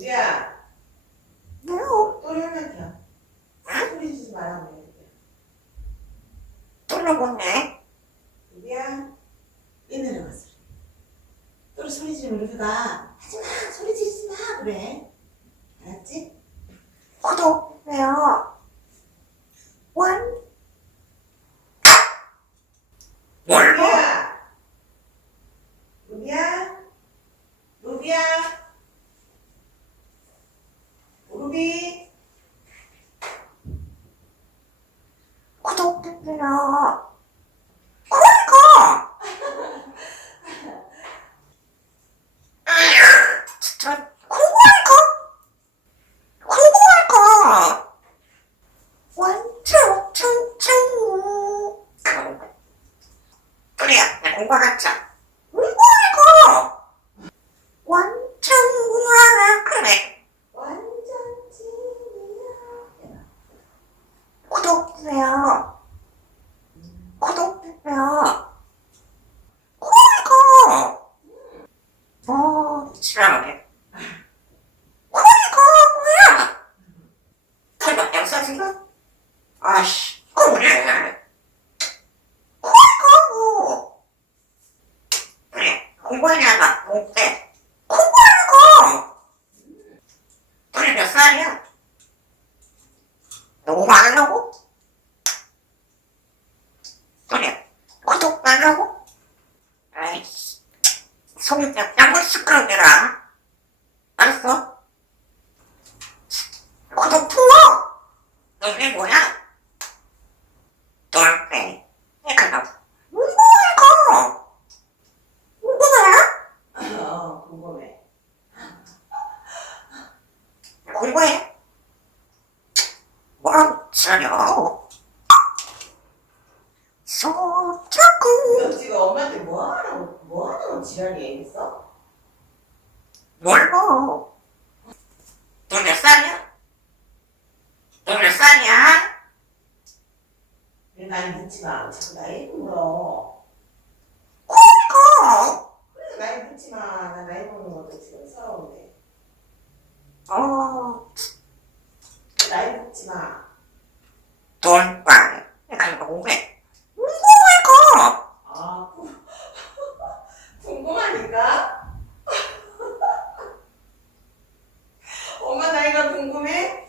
우리야, 뭐요? 똘이 형한테야. 소리 지지 말라고 해. 돌려보네. 우리야, 이내려 가서. 똘이 소리 지르면 우리가 하지마, 소리 지르지 마, 그래. 알았지? 구독해요. 원. 뭘로? 루비야, 루비야, 루비야, 루비. 구독해요. 그러니까. 진짜 궁금할까? 궁금할까? 원, 투, 투, 투. 그래야 내 공부하자. 궁금할까? 원, 투, 그래. 완전 찐이야. 구독해요. 구독해요. 그러니까. 싫어하네. 그러니까 뭐야? 설마 영상인가? 아씨, 그래. 그러니까. 그래, 공부하냐가 못돼. 공부하라고. 너네 몇 살이야? 너무 많으라고? 그래, 구독 말라고? 아이씨, 손이 짱짱 시끄러워라. 알았어? 구독 풀어! 너네 뭐야? 똘빼. 그럼, 뭐야? 궁금해? 궁금해. 공부해? 뭐라고 지랄이야? 소자꾸. 너 지금 엄마한테 뭐 하라고 지랄이 얘기했어? 뭘로? 너 몇 살이야? 너 몇 살이야? 왜 나이 묻지 마. 자꾸 나이 물어. 그러니까. 그래서 나이 묻지 마. 나 나이 먹는 것도 지금 서러운데. 어, 나이 묻지 마. 돈빨. 내가 공부해. 그러니까. 아, 궁금하니까? 엄마 나이가 궁금해?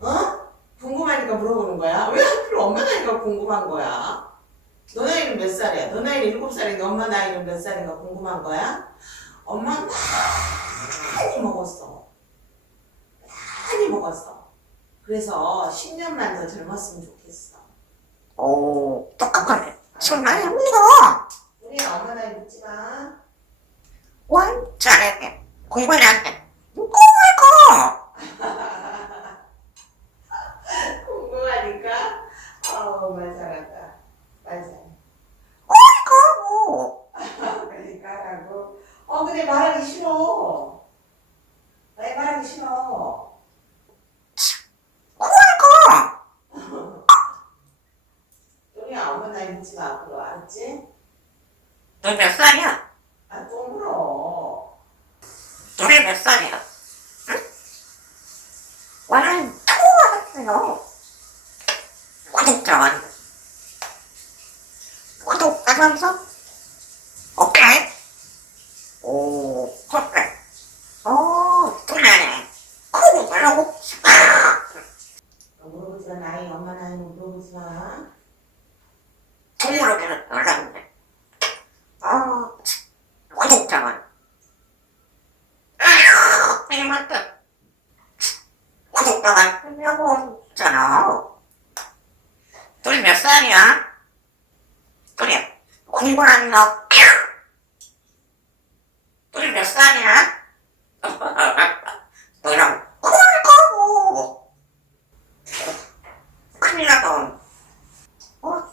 어? 궁금하니까 물어보는 거야? 왜 하필 엄마 나이가 궁금한 거야? 너 나이는 몇 살이야? 너 나이는 7살인데 엄마 나이는 몇 살인가 궁금한 거야? 엄마 많이 먹었어. 많이 먹었어. 그래서 10년만 더 젊었으면 좋겠어. 오, 똑똑하네. 정말 합니다. 우리야 엄마 나이 묻지 마. 원, 잘해. 공부를 안 해. 그러니까. 궁금하니까? 말 잘한다. 말 잘해. 그러니까 뭐. 빨리 가라고. 근데 말하기 싫어. 왜 말하기 싫어? 그러니까. 똘이야 엄마 나이 묻지 마 앞으로 알았지? 너 몇 살이야? 또 물어. 너네 몇 살이야? 응? 완전 초하셨어요. 구독자. 구독하면서 오케이. 오, 그래. 그래. 그거 말라고. 물어보지 마 나이 엄마 나이는 물어보지 마. 동물로 연락인데. 구독자만. 아휴, 이 맞다. 구독자가 하려고 했잖아. 둘이 몇 살이야? 그래, 공부하는 너. 둘이 몇 살이야? 너랑 그러니까. 큰일 나도.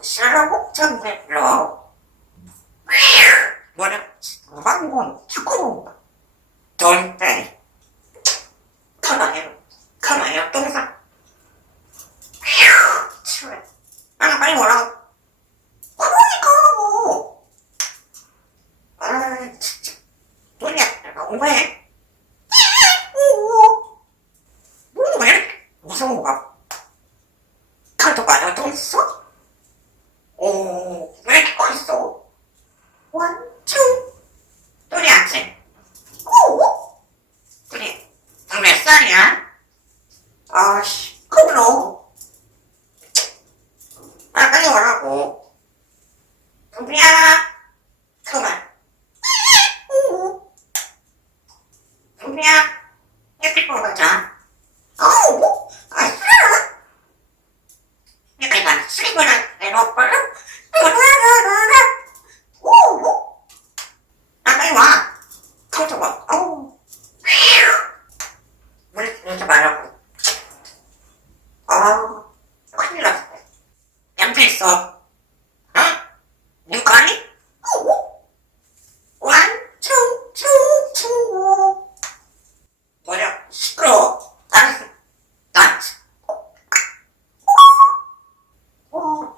싫어라고? 전대로. 뭐래? 방금 자꾸 돈 빼. 가만히 똥상. 휴, 치워. 빨리 뭐라고? 그러니까. 진짜. 돈이야, 내가 공부해. 살이야? 아씨, 그럼. 아, 빨리 오라고. 동비야, 그만. 동비야, 이렇게 먹자. 뭐? 아, 싫어. 이렇게 난 수익을 내놓고는 아, 빨리 와. 그것도 봐. 물 주지 말라고. 큰일 났어. 양태 있어. 어? 육아니? 완충충충. 뭐냐? 시끄러워. 알았어. 나.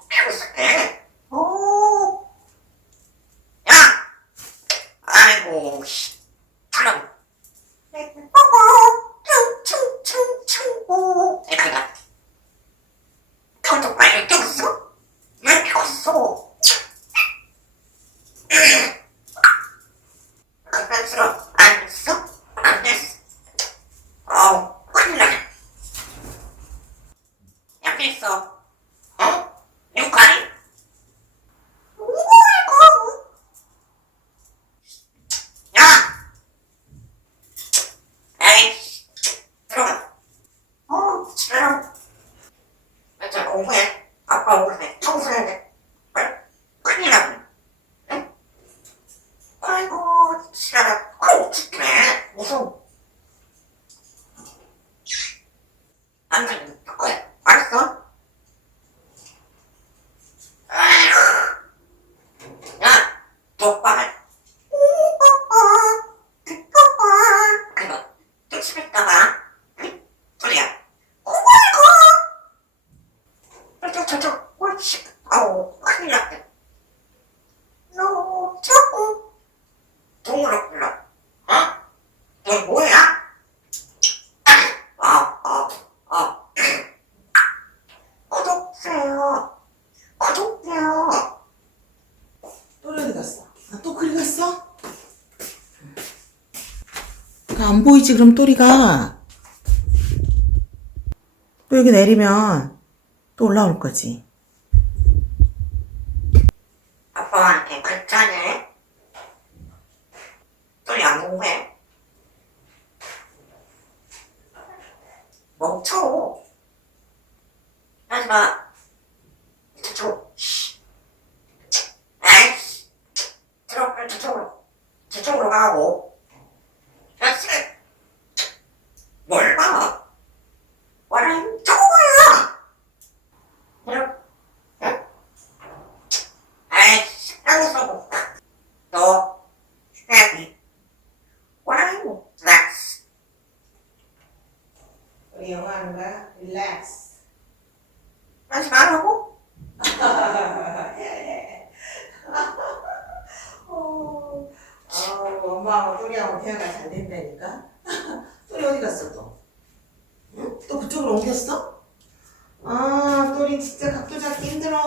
배고프네. 야! 아이고, 씨. 그럼. 충충충충. 내가 저도 빨리 꼈어? 왜 꼈어? 급한스러워. 안 됐어? 안 됐어. 큰일 나네. 옆에 있어. 어? 육아리? 야! 에이, 들어가. 싫어. 이제 공부해. 아빠 오래 청소해야 돼. 큰일 나네. 응? 아이고, 싫어라. 어떡해. 무서워. 안 돼. 그래. 알았어? 아이고. 야, 똑바로. 그거, 또 집에다가. 응? 소리야. 옳지. 큰일 났다. 너, 자꾸, 동물을 불러. 어? 너 뭐야? 구독해요. 구독해요. 똘이 어디 갔어? 아, 또 그리 갔어? 안 보이지 그럼 똘이가? 또 여기 내리면 또 올라올 거지. 아빠한테 글자네. 똘이 안 공부해. 멈춰. 하지마. 저쪽. 에이씨. 들어, 저쪽으로. 저쪽으로 가고. 아씨. 뭘 봐. 와라, 저거야. 들어. 응? 에이씨, 땅에서 너, 해야지. 와라, 렉스. 우리 영어 하는 거야? 릴렉스. 하지 말라고? 엄마하고 똘이하고 대화가 잘 된다니까? 똘이 어디 갔어 또? 응? 또 그쪽으로 옮겼어? 아, 똘이 진짜 각도 잡기 힘들어.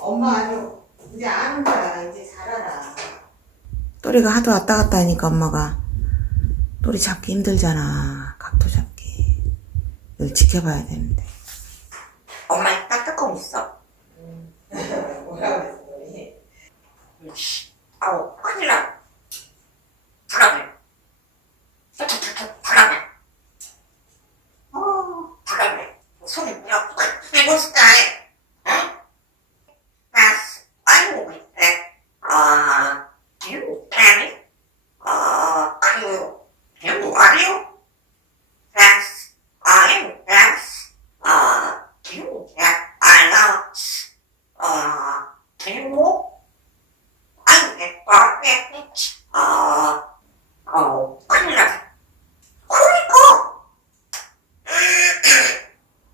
엄마 아주 이제 아는 거야. 이제 잘 알아. 똘이가 하도 왔다 갔다 하니까 엄마가 똘이 잡기 힘들잖아. 각도 잡기. 이걸 지켜봐야 되는데. 엄마 따뜻한 있어. 뭐라고 그랬어, 똘이? 큰일 나.